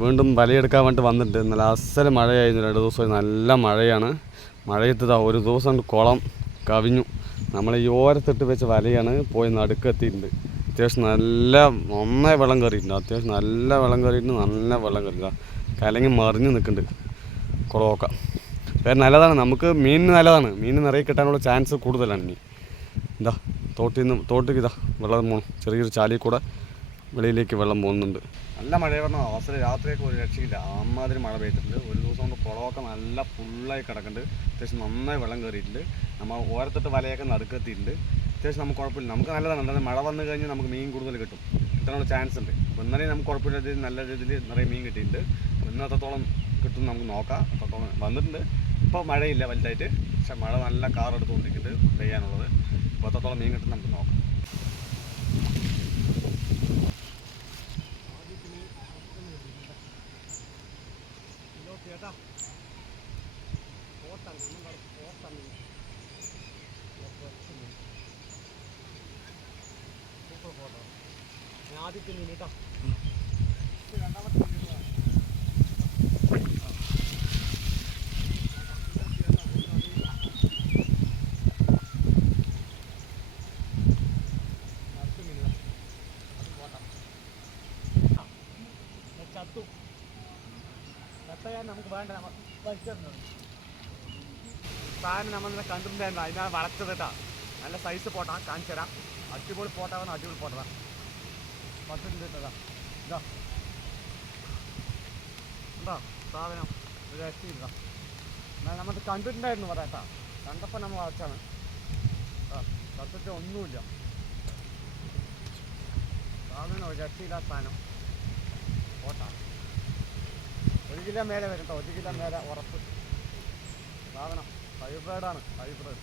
വീണ്ടും വലയെടുക്കാൻ വേണ്ടി വന്നിട്ട് നല്ല അസല് മഴയായിരുന്നു. 2 ദിവസമായി നല്ല മഴയാണ്. മഴയത്ത് ഒരു ദിവസം കുളം കവിഞ്ഞു. നമ്മൾ ഈ ഓരത്തിട്ട് വെച്ച വലയാണ് പോയി നടുക്കെത്തിയിട്ടുണ്ട്. അത്യാവശ്യം നന്നായി വെള്ളം കയറിയിട്ടുണ്ട്. നല്ല വെള്ളം കയറിയില്ല. കലങ്ങി മറിഞ്ഞ് നിൽക്കുന്നുണ്ട് കുളമൊക്കെ. വേറെ നല്ലതാണ്, നമുക്ക് മീനിന് നല്ലതാണ്. മീൻ നിറയെ കിട്ടാനുള്ള ചാൻസ് കൂടുതലാണ്. ഇനി തോട്ടിൽ വെള്ളം പോകും. ചെറിയൊരു ചാലിൽ കൂടെ വെളിയിലേക്ക് വെള്ളം പോകുന്നുണ്ട്. നല്ല മഴ പറഞ്ഞാൽ അവസരം രാത്രിയൊക്കെ ഒരു രക്ഷയില്ല. അമ്മാതിരി മഴ പെയ്തിട്ടുണ്ട്. ഒരു ദിവസം കൊണ്ട് കുളമൊക്കെ നല്ല ഫുള്ളായി കിടക്കുന്നുണ്ട്. അത്യാവശ്യം നന്നായി വെള്ളം കയറിയിട്ടുണ്ട്. നമ്മൾ ഓരത്തിട്ട് വലയൊക്കെ നടുക്കെത്തിയിട്ടുണ്ട്. അത്യാവശ്യം നമുക്ക് കുഴപ്പമില്ല, നമുക്ക് നല്ലതാണ്. എന്തായാലും മഴ വന്നു കഴിഞ്ഞാൽ നമുക്ക് മീൻ കൂടുതൽ കിട്ടാനുള്ള ചാൻസ് ഉണ്ട്. അപ്പോൾ ഇന്നലെ നമുക്ക് കുഴപ്പമില്ല, നല്ല രീതിയിൽ നിറയെ മീൻ കിട്ടിയിട്ടുണ്ട്. ഇന്ന് അത്രത്തോളം കിട്ടും നമുക്ക് നോക്കാം. അത്രത്തോളം വന്നിട്ടുണ്ട്. ഇപ്പോൾ മഴയില്ല വലുതായിട്ട്, പക്ഷെ മഴ നല്ല കാറെടുത്തുകൊണ്ടിരിക്കുന്നുണ്ട് പെയ്യാനുള്ളത്. അപ്പോൾ അത്രത്തോളം മീൻ കിട്ടും നമുക്ക് നോക്കാം. ആദ്യത്തെ മീൻ കേട്ടോ, രണ്ടാമത്തെ മീൻ ചത്തു. ചത്തയാൽ നമുക്ക് വേണ്ട, നമ്മൾ വലിച്ചിട്ടുണ്ട്. സാധനം നമ്മളിങ്ങനെ കണ്ടിട്ടുണ്ടായിരുന്നു. അതിനാണ് വളച്ചത് കേട്ടോ. നല്ല സൈസ് പോട്ടാ, കാണിച്ചു തരാം. അടിപൊളി പോട്ടാവുന്ന അടിപൊളി പോട്ടതാ. പത്തിട്ടുണ്ട് കേട്ടോ. ഇതാ എന്താ സാധനം, ഒരു രക്ഷയില്ല. എന്നാൽ നമ്മൾ കണ്ടിട്ടുണ്ടായിരുന്നു പറയാട്ടാ. കണ്ടപ്പോൾ നമ്മൾ വളച്ചാണ്. സത്യത്തിൽ ഒന്നുമില്ല. സാധനം ഒരു രക്ഷയില്ലാത്ത സാധനം പോട്ടാണ്. 1 കിലോ മേലെ വരും കേട്ടോ. 1 കിലോ മേലെ ഉറപ്പ്. സാധനം ഹൈബ്രിഡാണ്, ഹൈബ്രിഡ്.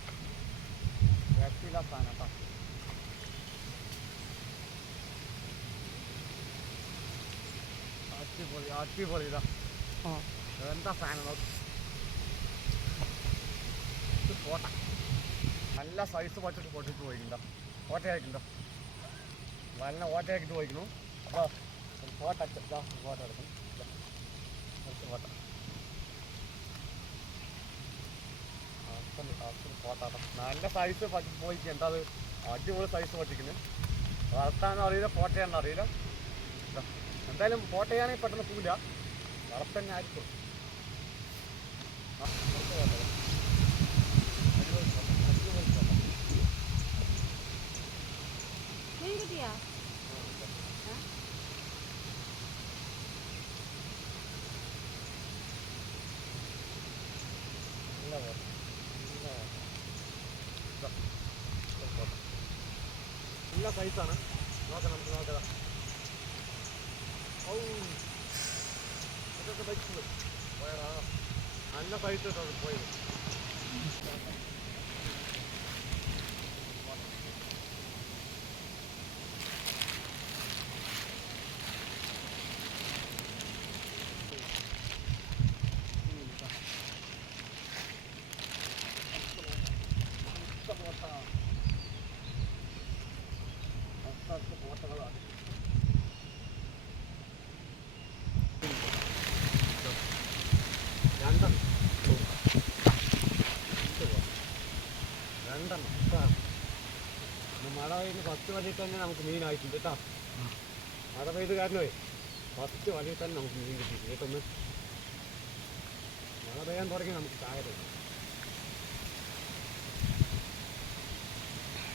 രക്ഷയില്ലാത്ത സാധനം കേട്ടോ. അടിപൊളി ഇതാ എന്താ സാധനം നോക്ക്. ഇത് പോട്ട നല്ല സൈസ് പറ്റിട്ട് പൊട്ടിട്ട് പോയിട്ടുണ്ടോ, ഓട്ടയാക്കിണ്ടോ, നല്ല ഓട്ടയാക്കിട്ട് പോയിക്കുന്നു. അപ്പോൾ ഫോട്ടോ എടുക്കും, ഫോട്ടോ എടുക്കും. ഫോട്ടോ ഫോട്ടോ നല്ല സൈസ് പറ്റി പോയിക്കുക. എന്താ അത് അടിപൊളി സൈസ് പറ്റിക്കുന്നു. വളർത്താനോ അറിയില്ല, ഫോട്ടോയാണോ അറിയില്ല. എന്തായാലും ഫോട്ടോയാണെങ്കിൽ പെട്ടെന്ന് പോവില്ല, വളർത്തന്നെ ആയിരിക്കും. നല്ല സൈസാണ്. നോക്കാം, നമുക്ക് നോക്കാം. ഇതൊക്കെ ബൈക്ക് പോയതാ. നല്ല സൈസ് കേട്ടോ പോയത്. ഫോട്ടോകളാണ്. മഴ പെയ്യുന്ന ഫസ്റ്റ് വലയിൽ തന്നെ നമുക്ക് മീനായിട്ടുണ്ട് കേട്ടോ. മഴ പെയ്ത് കാരണമേ ഫസ്റ്റ് വലയിൽ തന്നെ നമുക്ക് മീൻ കിട്ടിയിട്ടുണ്ട് കേട്ടൊന്ന്. മഴ പെയ്യാൻ തുടങ്ങി നമുക്ക് ചായ തരും.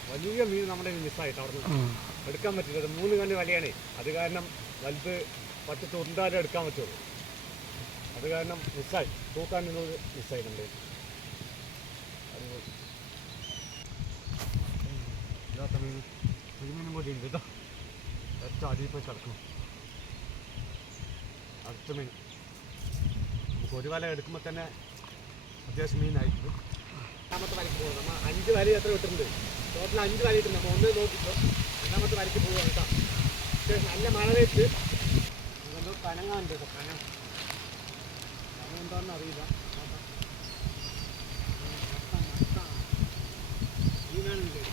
വലിയ മീൻ നമ്മുടെ മിസ്സായിട്ട് അവിടെ നിന്ന് എടുക്കാൻ പറ്റില്ല. 3 കല്ല് വലയാണേ. അത് കാരണം വലുത് പത്ത് തുണ്ടാലും എടുക്കാൻ പറ്റുള്ളൂ. അത് കാരണം മിസ്സായി, തൂക്കാൻ നിന്നത് മിസ്സായി നമ്മുടെ. ഇല്ലാത്ത മീൻ മീനും കൂടി ഉണ്ട് കേട്ടോ. ഏറ്റവും അടിയിൽ പോയി കിടക്കണം. അടുത്ത മീൻ നമുക്ക് ഒരു വല എടുക്കുമ്പോൾ തന്നെ അത്യാവശ്യം മീനായിട്ടുണ്ട്. രണ്ടാമത്തെ വലയ്ക്ക് പോകുന്നത് നമ്മൾ 5 വല എത്ര ഇട്ടിട്ടുണ്ട്. ടോട്ടൽ 5 വല ഇട്ടുണ്ട്. നമ്മൾ ഒന്ന് നോക്കിപ്പോൾ രണ്ടാമത്തെ വലയ്ക്ക് പോവുകയാണ് കേട്ടോ. അത്യാവശ്യം നല്ല മഴ വെച്ച് എന്തോ കനങ്ങാനുണ്ട് കേട്ടോ. കനം എന്താണെന്ന് അറിയില്ല. മീനാണില്ലേ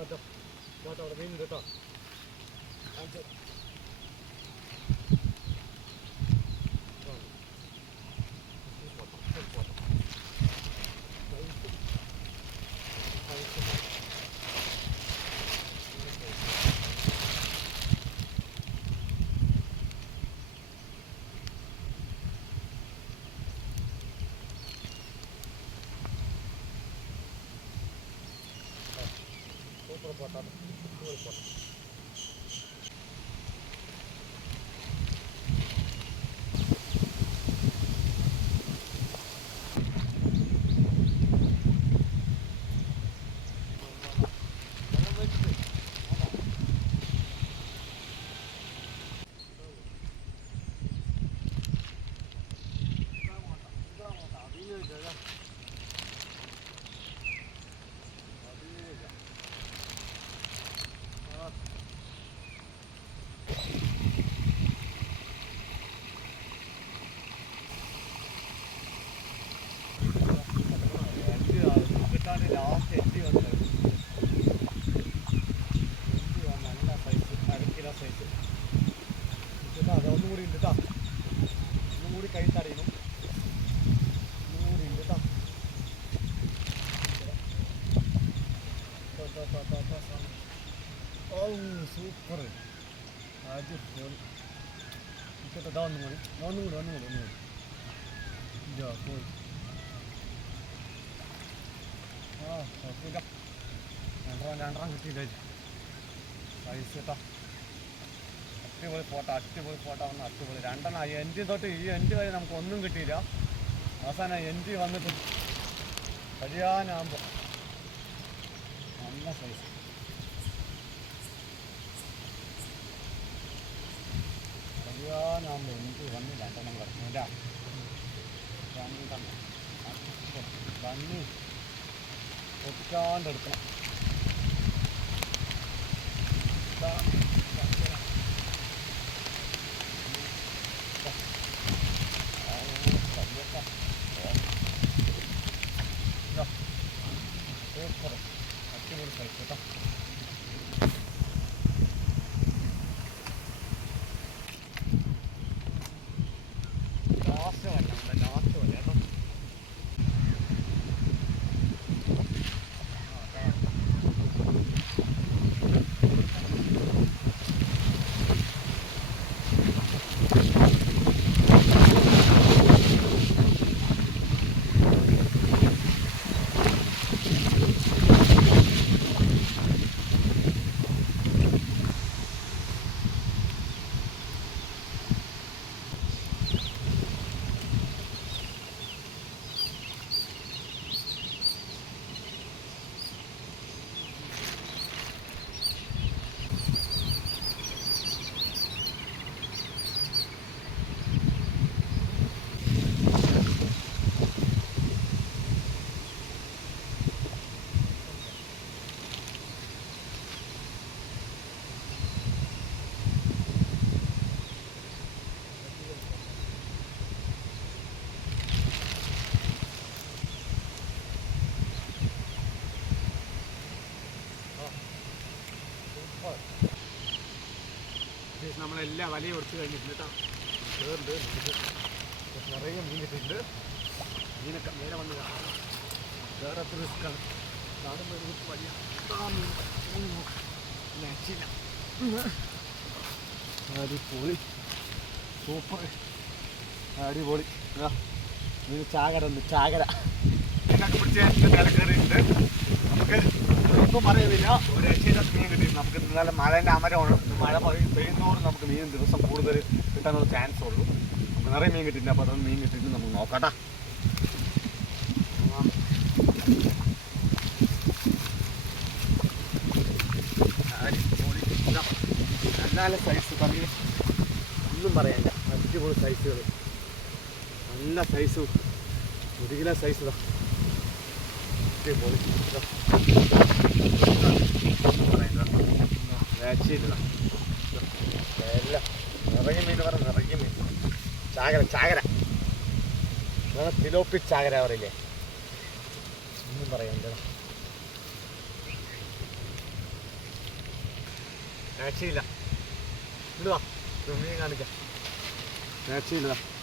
അവിടെ മീനുണ്ട് കേട്ടോ. സൂപ്പർ പോട്ടാ. ലാസ്റ്റ് എത്തി വന്നത് നല്ല സൈസ്, 1/2 കിലോ സൈസ് കേട്ടോ. അതൊന്നും കൂടി ഉണ്ട് കേട്ടോ. ഒന്നും കൂടി കൈ തടയണം. ഒന്നും കൂടി ഉണ്ട് കേട്ടോ. ഓ സൂപ്പർ, അടിപൊളി കേട്ടോ. ഇതാ ഒന്നും കൂടി ഇതാ പോയി. കുഴപ്പമില്ല, രണ്ടെണ്ണം കിട്ടിയില്ല സൈസ് കേട്ടോ. അടിപൊളി ഫോട്ടോ വന്ന് അടിപൊളി 2 എൻഡ് തൊട്ട് ഈ എൻഡ് വരെ നമുക്ക് ഒന്നും കിട്ടിയില്ല. അവസാനം എൻഡ് വന്നിട്ട് കഴിയാനാകുമ്പോൾ നല്ല സൈസ്. കഴിയാനാകുമ്പോൾ എൻഡ് വന്ന് 2 കിടക്കുന്നില്ല. 2 കണ്ണി പൊട്ടിക്കാണ്ടെടുക്കണം. സൂപ്പർ, അടിപൊളി സൈസ് കേട്ടോ. ലാസ്റ്റ് വല്ല കേട്ടോ. നമ്മളെല്ലാം വലയും എടുത്ത് കഴിഞ്ഞിട്ടുണ്ട് കേട്ടോ. ചേർന്ന് നിറയെ മീൻ കിട്ടിയിട്ടുണ്ട്. മീനൊക്കെ നേരെ വന്ന് കാണാം. വേറെ എത്ര റിസ്ക്കാണ് കാണുമ്പോൾ എനിക്ക് വലിയ നച്ചില്ല. അടിപൊളി, സൂപ്പർ, അടിപൊളി. മീൻ ചാകര ഉണ്ട്, ചാകര പിടിച്ച് നില കയറിയിട്ടുണ്ട്. നമുക്ക് ഒന്നും പറയുന്നില്ല, ഒരു രക്ഷയില്ലാത്ത മീൻ കിട്ടിയിട്ടുണ്ട്. നമുക്ക് നല്ല മഴേൻ്റെ അമരമാണ്. മഴ പെയ്യുന്നതോറും നമുക്ക് മീൻ ദിവസം കൂടുതൽ കിട്ടാനുള്ള ചാൻസ് ഉള്ളൂ. നമുക്ക് നിറയെ മീൻ കിട്ടിയിട്ടുണ്ട്. അപ്പോൾ അതൊന്നും മീൻ കിട്ടിയിട്ട് നമുക്ക് നോക്കാട്ടാ. നല്ല സൈസ് പറഞ്ഞു ഒന്നും പറയാനില്ല. അടിപൊളി സൈസുകൾ, നല്ല സൈസ്, 1 കിലോ സൈസ് ഇതാ. അടിപൊളി രക്ഷയില്ല. എല്ലാം നിറയെ മീൻ പറഞ്ഞ നിറയെ മീൻ. ചാകര, ചാകര തിലോപ്പി ചാകര പറയില്ലേ, ഒന്നും പറയാനില്ല. രക്ഷയില്ല. ഇടുവാ മീൻ കാണിക്കാം. രക്ഷയില്ല.